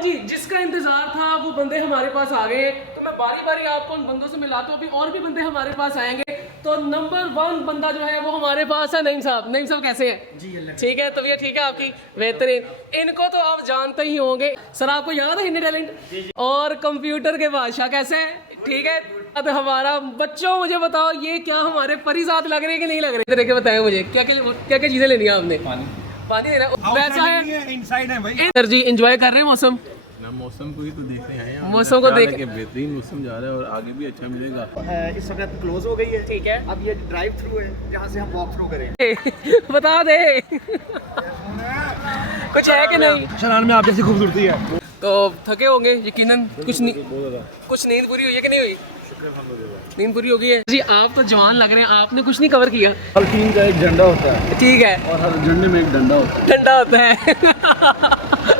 जी, जिसका इंतजार था वो बंदे हमारे पास आ गए। तो मैं बारी बारी आपको उन बंदों से मिलाता हूँ, अभी और भी बंदे हमारे पास आएंगे। तो नंबर 1 बंदा जो है वो हमारे पास है नईम साहब। नईम साहब कैसे हैं? जी अल्लाह ठीक है, तबीयत ठीक है आपकी? बेहतरीन। इनको तो आप जानते ही होंगे सर, आपको याद है हिंदी टैलेंट और कंप्यूटर के बादशाह कैसे हैं? ठीक है। अब हमारा बच्चों मुझे बताओ ये क्या हमारे परिजात लग रहे हैं कि नहीं लग रहे? तरह के बताएं मुझे क्या क्या चीजें लेनी है आपने? पानी देना वैसा है, इनसाइड है भाई। सर जी एंजॉय कर रहे हैं मौसम? मौसम को ही तो देख रहे हैं, मौसम को देख के बेहतरीन मौसम जा रहा है और आगे भी अच्छा मिलेगा। इस वक्त क्लोज हो गई है, ठीक है। अब ये ड्राइव थ्रू है जहाँ से हम वॉक थ्रू करेंगे। बता दे कुछ है कि नहीं? शनान में आप जैसी खूबसूरती है। तो थके होंगे यकीनन, कुछ नींद पूरी हुई है कि नहीं हुई? नींद पूरी हो गई है जी। आप तो जवान लग रहे हैं, आपने कुछ नहीं कवर किया। हर टीम का एक झंडा होता है, ठीक है, और हर झंडे में एक डंडा होता है। ठंडा होता है।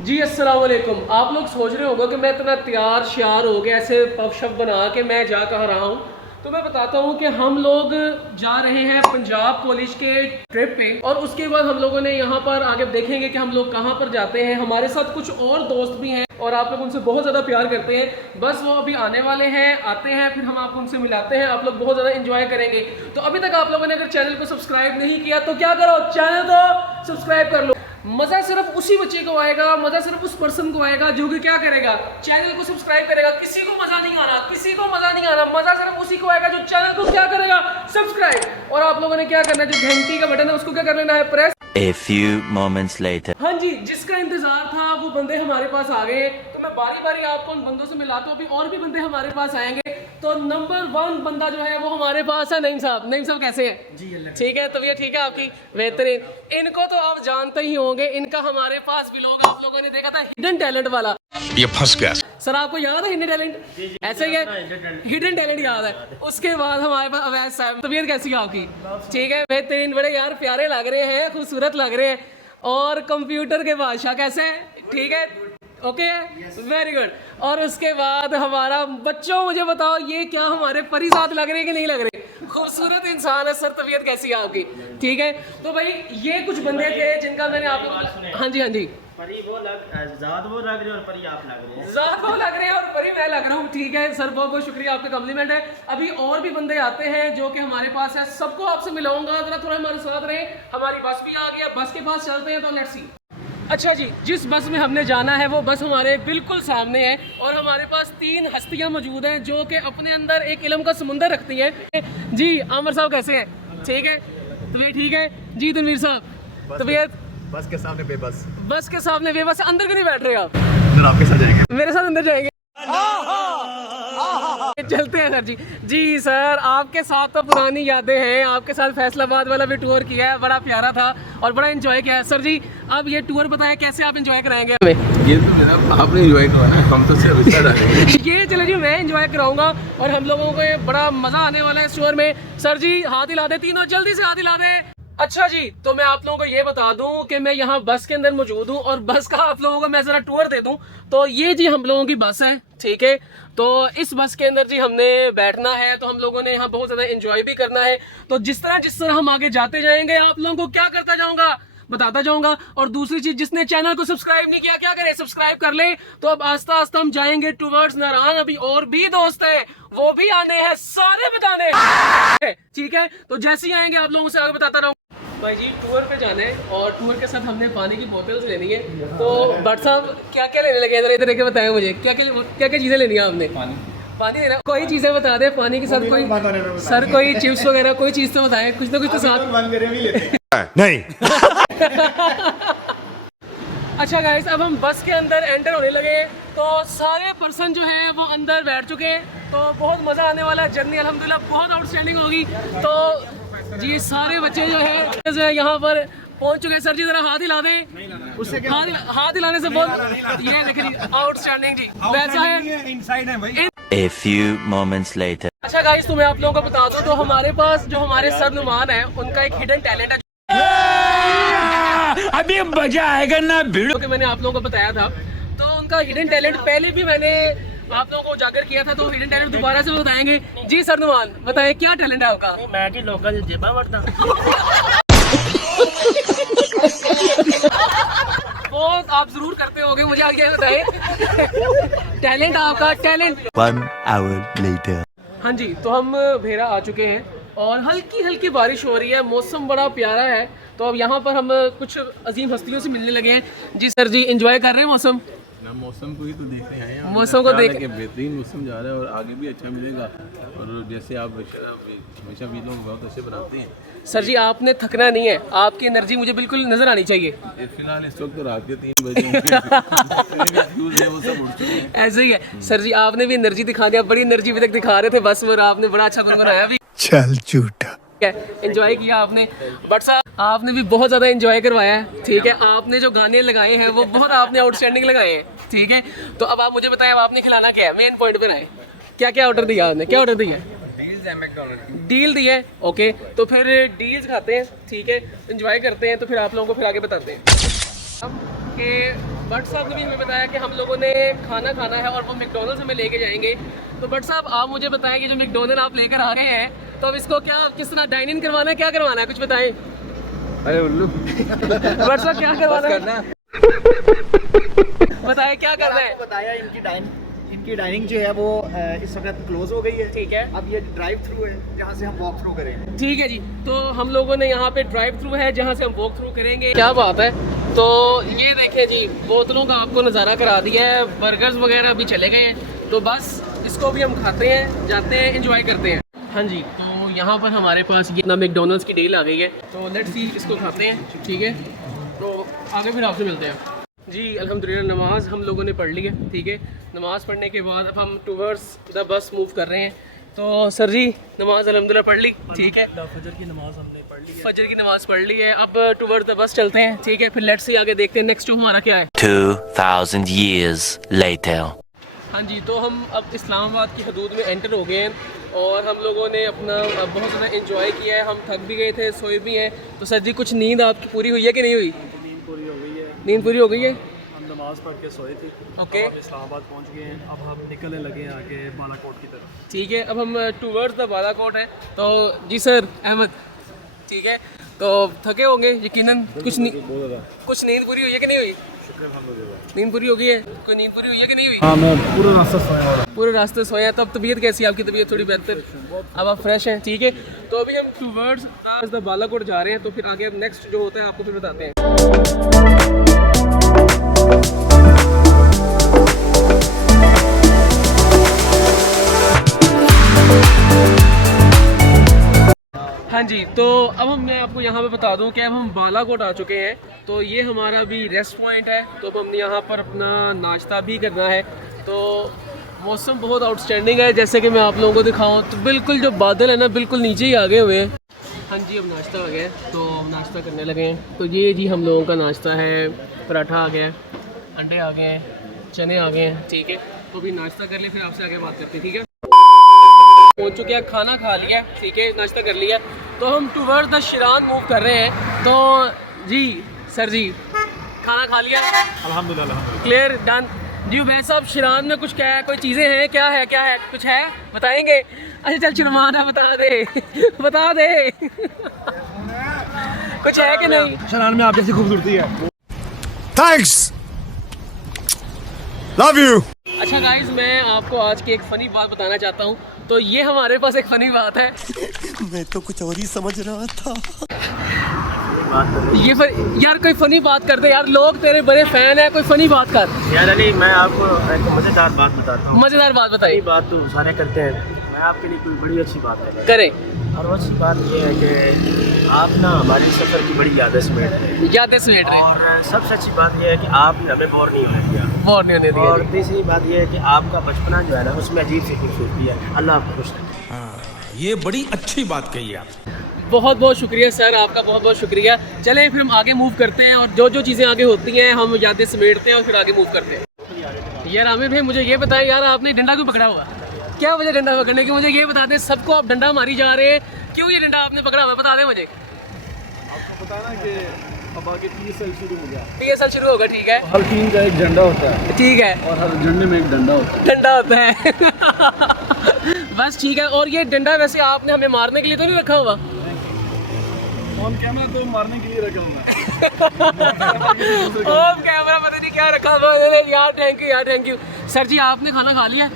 जी अस्सलाम वालेकुम। आप लोग सोच रहे होंगे कि मैं इतना तैयार श्यार हो गया ऐसे पफ शप बना के मैं जा कहाँ रहा हूँ। तो मैं बताता हूँ कि हम लोग जा रहे हैं पंजाब पुलिस के ट्रिप पे, और उसके बाद हम लोगों ने यहाँ पर आगे देखेंगे कि हम लोग कहाँ पर जाते हैं। हमारे साथ कुछ और दोस्त भी हैं और आप लोग उनसे बहुत ज़्यादा प्यार करते हैं। बस वो अभी आने वाले हैं, आते हैं, फिर हम आपको उनसे मिलाते हैं। आप लोग बहुत ज़्यादा एंजॉय करेंगे। तो अभी तक आप लोगों ने अगर चैनल को सब्सक्राइब नहीं किया तो क्या करो, चैनल को सब्सक्राइब कर लो। मजा सिर्फ उसी बच्चे को आएगा, मजा सिर्फ उस पर्सन को आएगा जो कि क्या करेगा, चैनल को सब्सक्राइब करेगा। किसी को मजा नहीं आना, किसी को मजा नहीं आना, मजा सिर्फ उसी को आएगा जो चैनल को क्या करेगा, सब्सक्राइब। और आप लोगों ने क्या करना है, जो घंटी का बटन है उसको क्या कर लेना है, press. A few moments later. हाँ जी, जिसका इंतजार था वो बंदे हमारे पास आ गए। तो मैं बारी बारी आपको उन बंदों से मिलाता हूँ, अभी और भी बंदे हमारे पास आएंगे। तो नंबर 1 बंदा जो है वो हमारे पास है नईम साहब। नईम साहब कैसे हैं? जी अल्लाह ठीक है, तबीयत ठीक है आपकी? बेहतरीन। इनको तो आप जानते ही होंगे, इनका हमारे पास भी लोग आप लोगों ने देखा था हिडन टैलेंट वाला। ये फंस गया सर, आपको याद है हिडन टैलेंट? ऐसे ही है, हिडन टैलेंट याद है। उसके बाद हमारे पास अवैध साहब। तबीयत कैसी है आपकी? ठीक है, बेहतरीन। बड़े यार प्यारे लग रहे हैं, खूबसूरत लग रहे हैं। और कंप्यूटर के बादशाह कैसे हैं? ठीक है, ओके, वेरी गुड। और उसके बाद हमारा बच्चों मुझे बताओ ये क्या हमारे परिजात लग रहे हैं कि नहीं लग रहे? खूबसूरत इंसान है। सर तबीयत कैसी है आपकी? ठीक है। तो भाई ये कुछ बंदे थे जिनका मैंने आप लोगों, हाँ जी हाँ जी, परी वो लग ज़ात वो लग रहे और परी आप लग रहे हैं। ज़ात वो लग रहे हैं और परी मैं लग रहा हूँ। ठीक है सर, बहुत बहुत शुक्रिया, आपका कम्प्लीमेंट है। अभी और भी बंदे आते हैं जो कि हमारे पास है, सबको आपसे मिलाऊंगा। जरा थोड़ा हमारे साथ रहे। हमारी बस भी आ गया, बस के पास चलते हैं। तो लेट्स सी। अच्छा जी, जिस बस में हमने जाना है वो बस हमारे बिल्कुल सामने है, और हमारे पास 3 हस्तियां मौजूद हैं जो कि अपने अंदर एक इल्म का समुंदर रखती हैं। जी आमिर साहब कैसे हैं? ठीक है, तबीयत ठीक है जी। तनवीर साहब तबीयत? बस के सामने बेबस। बस के सामने बेबस। अंदर क्यों नहीं बैठ रहे आप? अंदर आपके साथ जाएंगे। मेरे साथ अंदर जाएंगे? चलते हैं सर जी। जी सर, आपके साथ तो पुरानी यादें हैं। आपके साथ फैसलाबाद वाला भी टूर किया है, बड़ा प्यारा था और बड़ा एंजॉय किया है। सर जी अब ये टूर बताएं कैसे आप एंजॉय कराएंगे हमें? ये तो जनाब आपने एंजॉय करवाना है, हम तो सिर्फ इसका डालेंगे। ये चलो जी, मैं एंजॉय कराऊंगा और हम लोगों को ये बड़ा मजा आने वाला है इस टूर में। सर जी हाथ हिला दे, तीनों जल्दी से हाथ हिला दे। अच्छा जी, तो मैं आप लोगों को ये बता दूं कि मैं यहाँ बस के अंदर मौजूद हूँ और बस का आप लोगों को मैं जरा टूर दे दूं। तो ये जी हम लोगों की बस है, ठीक है। तो इस बस के अंदर जी हमने बैठना है, तो हम लोगों ने यहाँ बहुत ज्यादा एंजॉय भी करना है। तो जिस तरह हम आगे जाते जाएंगे आप लोगों को क्या करता जाऊंगा, बताता जाऊंगा। और दूसरी चीज, जिसने चैनल को सब्सक्राइब नहीं किया क्या करे, सब्सक्राइब कर ले। तो अब आस्ता आस्ता हम जाएंगे टुवर्ड्स नारायण। अभी और भी दोस्त हैं, वो भी आने हैं, सारे बताने, ठीक है। तो जैसे ही आएंगे आप लोगों से आगे बताता रहूँ। भाई जी टूर पे जाना है और टूर के साथ हमने पानी की बोतल्स लेनी है। तो भट्ट साहब क्या क्या लेने लगे, इधर इधर के बताएं मुझे, क्या क्या चीजें लेनी है आपने? पानी लेना, कोई चीजें बता दे। पानी के साथ कोई सर कोई चिप्स वगैरह कोई चीज तो बताएं, कुछ ना कुछ तो साथ नहीं। अच्छा गाइस, अब हम बस के अंदर एंटर होने लगे। तो सारे पर्सन जो हैं वो अंदर बैठ चुके हैं। तो बहुत मज़ा आने वाला है। जर्नी अल्हम्दुलिल्लाह बहुत आउटस्टैंडिंग होगी। तो जी सारे बच्चे जो है यहाँ पर पहुँच चुके हैं। सर जी जरा हाथ हिला दें। उससे हाथ हिलाने से बहुत ये देखिए आउटस्टैंडिंग जी, वैसा है, इनसाइड है भाई। A few moments later. अच्छा गाइस, तो मैं आप लोगों को बता दूं, तो हमारे पास जो हमारे सर नुमान है उनका एक हिडन टैलेंट है। अभी मजा आएगा ना भिड़ो। कि मैंने आप लोगों को बताया था, तो उनका हिडन टैलेंट पहले भी मैंने आप लोगों को उजागर किया था, तो हिडन टैलेंट दोबारा से बताएंगे। जी सर नुमान, बताएं क्या टैलेंट है आपका? मैं कि लोगों से जेबा बढ़ता वो आप जरूर करते होगे, मुझे आगे बताएं टैलेंट आपका, टैलेंट। 1 hour later. हाँ जी, तो हम भेरा आ चुके हैं और हल्की हल्की बारिश हो रही है, मौसम बड़ा प्यारा है। तो अब यहाँ पर हम कुछ अजीम हस्तियों से मिलने लगे हैं। जी सर जी, एंजॉय कर रहे हैं मौसम? ना मौसम को ही तो देख रहे हैं, मौसम को देख के बेहतरीन मौसम जा रहा है और आगे भी अच्छा मिलेगा। और जैसे आप हमेशा वीडियो बहुत अच्छे बनाते हैं सर जी, आपने थकना नहीं है, आपकी एनर्जी मुझे बिल्कुल नजर आनी चाहिए। फिलहाल इस वक्त तो रात के 3 बजे है, वो सब उड़ चुके हैं। ऐसे ही है सर जी, आपने भी एनर्जी दिखा दिया, बड़ी एनर्जी अभी तक दिखा रहे थे बस, और आपने बड़ा अच्छा गुनगुनाया भी। चल झूठा। एंजॉय किया आपने, बट साहब आपने भी बहुत ज़्यादा एंजॉय करवाया है। ठीक है, आपने जो गाने लगाए हैं वो बहुत आपने आउटस्टैंडिंग लगाए हैं। ठीक है, तो अब आप मुझे बताएं, अब आपने खिलाना क्या है? मेन पॉइंट पे आए, क्या क्या ऑर्डर दिया आपने? क्या ऑर्डर दिया? डील दी है। ओके, तो फिर डील्स खाते हैं, ठीक है, एंजॉय करते हैं, तो फिर आप लोगों को फिर आगे बताते हैं कि भट्ट साहब ने भी हमें बताया कि हम लोगों ने खाना खाना है और वो मैकडॉनल्ड्स हमें लेके जाएंगे। तो भट्ट साहब आप मुझे बताएं कि जो मैकडॉनल्ड आप लेकर आ गए हैं, तो अब इसको क्या किस तरह डाइन इन करवाना है, क्या करवाना है, कुछ बताएं। अरे उल्लू भट्ट साहब क्या करवाना है? बताएं क्या करना है। बताया इनकी डाइनिंग जो है वो इस वक्त क्लोज हो गई है। ठीक है, अब ये ड्राइव थ्रू है जहाँ से हम वॉक थ्रू करेंगे। ठीक है जी, तो हम लोगों ने यहाँ पे ड्राइव थ्रू है जहाँ से हम वॉक थ्रू करेंगे। क्या बात है। तो ये देखें जी, बोतलों का आपको नज़ारा करा दिया है, बर्गर्स वगैरह भी चले गए हैं। तो बस इसको भी हम खाते हैं, जाते हैं, एंजॉय करते हैं। हाँ जी, तो यहाँ पर हमारे पास ये ना मैकडॉनल्ड्स की डील आ गई है, तो लेट्स सी, इसको खाते हैं। ठीक है, तो आगे फिर आपसे मिलते हैं। जी अल्हम्दुलिल्लाह नमाज हम लोगों ने पढ़ ली है। ठीक है, नमाज़ पढ़ने के बाद अब हम टूवर्ड्स द बस मूव कर रहे हैं। तो सर जी, नमाज अल्हम्दुलिल्लाह पढ़ ली, ठीक है, फजर की नमाज हमने पढ़ ली है। फजर की नमाज पढ़ ली है। अब टूवर्ड्स द बस चलते हैं। ठीक है, फिर लेट्स सी आगे देखते हैं नेक्स्ट हमारा क्या है। 2000 years later. हाँ जी, तो हम अब इस्लामाबाद की हदूद में एंटर हो गए हैं और हम लोगों ने अपना बहुत ज़्यादा एंजॉय किया है। हम थक भी गए थे, सोए भी हैं। तो सर जी, कुछ नींद आपकी पूरी हुई है कि नहीं हुई? नींद पूरी हो गई है। नींद पूरी हो गई है। हम नमाज पढ़ के सोए थे। ओके, अब इस्लामाबाद पहुंच गए हैं। अब हम निकलने लगे हैं आगे बालाकोट की तरफ। ठीक है, अब हम टूवर्ड्स द बालाकोट है। तो जी सर अहमद, ठीक है, तो थके होंगे यकीनन। कुछ नींद पूरी हुई है कि नहीं हुई? नींद पूरी हो गई है। कोई नींद पूरी हुई है कि नहीं हुई? हाँ, मैं पूरा रास्ता सोया हुआ। पूरे रास्ते सोए हैं। तो अब तबीयत कैसी है आपकी? तबीयत थोड़ी बेहतर, अब आप फ्रेश हैं। ठीक है, तो अभी हम टूवर्ड्स द बालाकोट जा रहे हैं। तो फिर आगे अब नेक्स्ट जो होता है आपको फिर बताते हैं। हाँ जी, तो अब मैं आपको यहाँ पे बता दूँ कि अब हम बालाकोट आ चुके हैं। तो ये हमारा भी रेस्ट पॉइंट है। तो अब हमने यहाँ पर अपना नाश्ता भी करना है। तो मौसम बहुत आउटस्टैंडिंग है, जैसे कि मैं आप लोगों को दिखाऊँ तो बिल्कुल जो बादल है ना, बिल्कुल नीचे ही आ गए हुए हैं। हाँ जी, अब नाश्ता आ गया है, तो हम नाश्ता करने लगे हैं। तो ये जी हम लोगों का नाश्ता है, पराठा आ गया है, अंडे आ गए हैं, चने आ गए हैं। ठीक है, तो अभी नाश्ता कर ले, फिर आपसे आगे बात करते हैं। ठीक है, पहुंच चुके हैं, खाना खा लिया, ठीक है, नाश्ता कर लिया। तो हम टूवर्ड्स द शिरान मूव कर रहे हैं। तो जी सर जी, खाना खा लिया? अल्हम्दुलिल्लाह। क्लियर, डन जी। वैसे साहब, शिरान में कुछ क्या है, कोई चीज़ें हैं, क्या है कुछ है, बताएंगे? अच्छा चल शुरमाना बता दे बता दे कुछ है कि नहीं? शरान में आप जैसी खूबसूरती है। Thanks, love you. अच्छा गाइज, मैं आपको आज की एक फ़नी बात बताना चाहता हूँ। तो ये हमारे पास एक फ़नी बात है। मैं तो कुछ और ही समझ रहा था। यार कोई फ़नी बात कर दे यार, लोग तेरे बड़े फ़ैन है, कोई फ़नी बात कर यार अली, मैं आपको एक मज़ेदार बात बताता हूँ। मज़ेदार बात बताइए। बात तो सारे करते हैं, मैं आपके लिए कोई बड़ी अच्छी बात करे। और वो अच्छी बात ये है कि आप ना हमारे सफ़र की बड़ी यादें समेट रहे हैं। यादें समेट रहे हैं। और सबसे अच्छी बात ये है कि आपने हमें बोर नहीं होने दिया। बोर नहीं होने दिया। और तीसरी बात ये है कि आपका बचपना जो है ना, उसमें अजीब सी खूबसूरती है। अल्लाह आपको खुश रखे। ये बड़ी अच्छी बात कही आप। बहुत बहुत शुक्रिया सर, आपका बहुत बहुत शुक्रिया। चलें फिर हम आगे मूव करते हैं, और जो जो चीज़ें आगे होती हैं हम यादें समेटते हैं और फिर आगे मूव करते हैं। यार आमिर भाई, मुझे ये बताएं यार, आपने डंडा क्यों पकड़ा हुआ? क्या वजह डंडा पकड़ने की, मुझे ये बता दें। सबको आप डंडा मारी जा रहे हैं, क्यों ये डंडा आपने पकड़ा हुआ, बता दें मुझे। आपको पता है ना कि अब आगे PSL शुरू हो गया। PSL शुरू होगा, ठीक है। हर टीम का एक झंडा होता है ठीक है, और हर झंडे में एक डंडा होता है। डंडा होता है। बस ठीक है। और ये डंडा वैसे आपने हमें मारने के लिए तो नहीं रखा हुआ? ऑन कैमरा तो मारने के लिए रखा हुआ ऑन कैमरा पता नहीं क्या रखा हुआ है यार। थैंक यू यार, थैंक यू। सर जी आपने खाना खा लिया?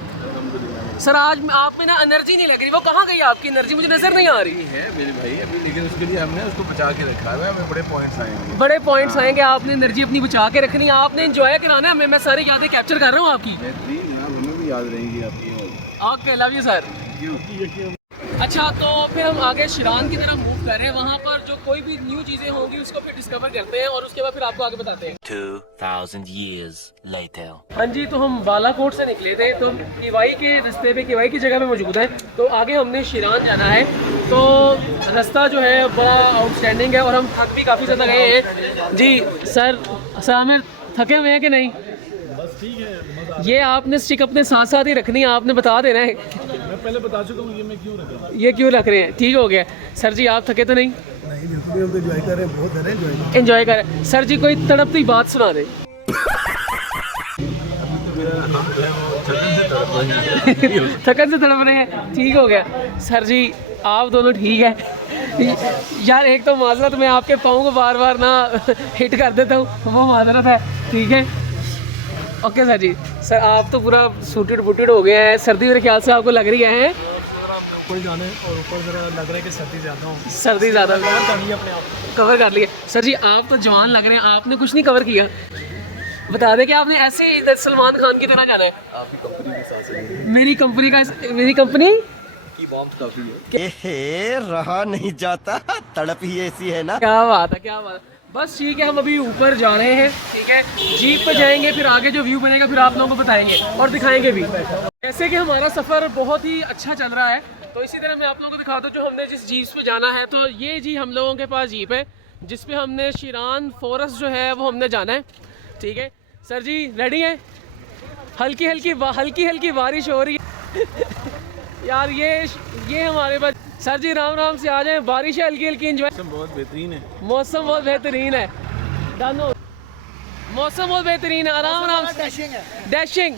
सर आज आप में ना एनर्जी नहीं लग रही, वो कहाँ गई आपकी एनर्जी? मुझे नजर नहीं आ रही है मेरे भाई अभी, लेकिन उसके लिए हमने उसको बचा के रखा है। हमें बड़े पॉइंट्स आएंगे। बड़े पॉइंट्स आएंगे। आपने एनर्जी अपनी बचा के रखनी है, आपने एंजॉय कराना है। मैं सारी यादें कैप्चर कर रहा हूँ आपकी। बेहतरीन यार, हमें भी याद रहेंगी आपकी। Okay, love you sir. अच्छा, तो फिर हम आगे शिरान की तरफ मूव कर रहे हैं। वहाँ पर जो कोई भी न्यू चीज़ें होंगी उसको फिर डिस्कवर करते हैं और उसके बाद फिर आपको आगे बताते हैं। 2,000 years later. हाँ जी, तो हम बालाकोट से निकले थे, तो किवाई के रास्ते पे किवाई की जगह पे मौजूद है। तो आगे हमने शिरान जाना है। तो रास्ता जो है बड़ा आउटस्टैंडिंग है और हम थक भी काफ़ी ज़्यादा गए हैं। जी सर, आमिर थके हुए हैं कि नहीं? बस ठीक है। ये आपने स्टिक अपने साथ साथ ही रखनी है, आपने बता देना है। मैं पहले बता चुका हूँ ये मैं क्यों रखा। ये क्यों रख रहे हैं? ठीक हो गया। सर जी आप थके तो नहीं? नहीं बिल्कुल, हम तो एंजॉय कर रहे हैं, बहुत है एंजॉय। एंजॉय कर रहे हैं। सर जी कोई तड़पती बात सुना दे। थकन से तड़प रहे हैं, ठीक हो गया। सर जी आप दोनों ठीक है यार? एक तो माजरत, मैं आपके पाँव को बार बार ना हिट कर देता हूँ, वो माजरत है, ठीक है। ओके सर जी। सर आप तो पूरा सूटेड बूटेड हो गए हैं, सर्दी मेरे ख्याल से आपको लग रही है। ऊपर जाने और ऊपर जरा लग रहा है कि सर्दी ज़्यादा हो। सर्दी ज़्यादा कवर कर लिया अपने आप। कवर कर लिए। सर जी आप तो जवान लग रहे हैं, आपने कुछ नहीं कवर किया। बता दें कि आपने ऐसे ही सलमान खान की तरह जाना है। आपकी कंपनी के साथ से मेरी कंपनी की बॉम्ब काफ़ी है। रहा नहीं जाता, तड़प ही ऐसी है ना। क्या बात है, क्या बात है। बस ठीक है, हम अभी ऊपर जा रहे हैं, ठीक है। जीप पे जाएंगे, फिर आगे जो व्यू बनेगा फिर आप लोगों को बताएंगे और दिखाएंगे भी। जैसे कि हमारा सफ़र बहुत ही अच्छा चल रहा है, तो इसी तरह मैं आप लोगों को दिखा दूँ जो हमने जिस जीप पे जाना है। तो ये जी हम लोगों के पास जीप है जिस पे हमने शिरान फॉरेस्ट जो है वो हमने जाना है, ठीक है। सर जी रेडी हैं? हल्की हल्की बारिश हो रही है यार। ये हमारे पास। सर जी राम राम से आ जाए, बारिश है हल्की हल्की, एंजॉय। बहुत बेहतरीन है, मौसम बहुत बेहतरीन है। दानो मौसम बहुत बेहतरीन है, आराम से डैशिंग।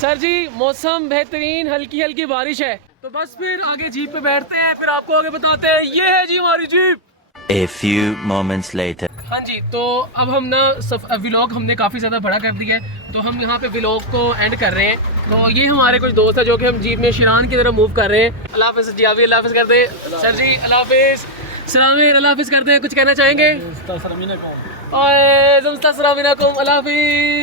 सर जी मौसम बेहतरीन, हल्की हल्की बारिश है। तो बस फिर आगे जीप पे बैठते हैं, फिर आपको आगे बताते हैं। ये है जी हमारी jeep. A few moments later. हाँ जी, तो अब हम ना व्लॉग हमने काफ़ी ज़्यादा बड़ा कर दिया है, तो हम यहाँ पे व्लॉग को एंड कर रहे हैं। तो ये हमारे कुछ दोस्त हैं जो कि हम जीप में शिरान की तरफ मूव कर रहे हैं। अल्लाह हाफ़िज़ जी, आप भी अल्लाह हाफ़िज़ कर दे। सर जी अल्लाह हाफ़िज़। सलामीन, अल्लाह हाफ़िज़ कर दे। कुछ कहना चाहेंगे? अल्लाह हाफ़िज़।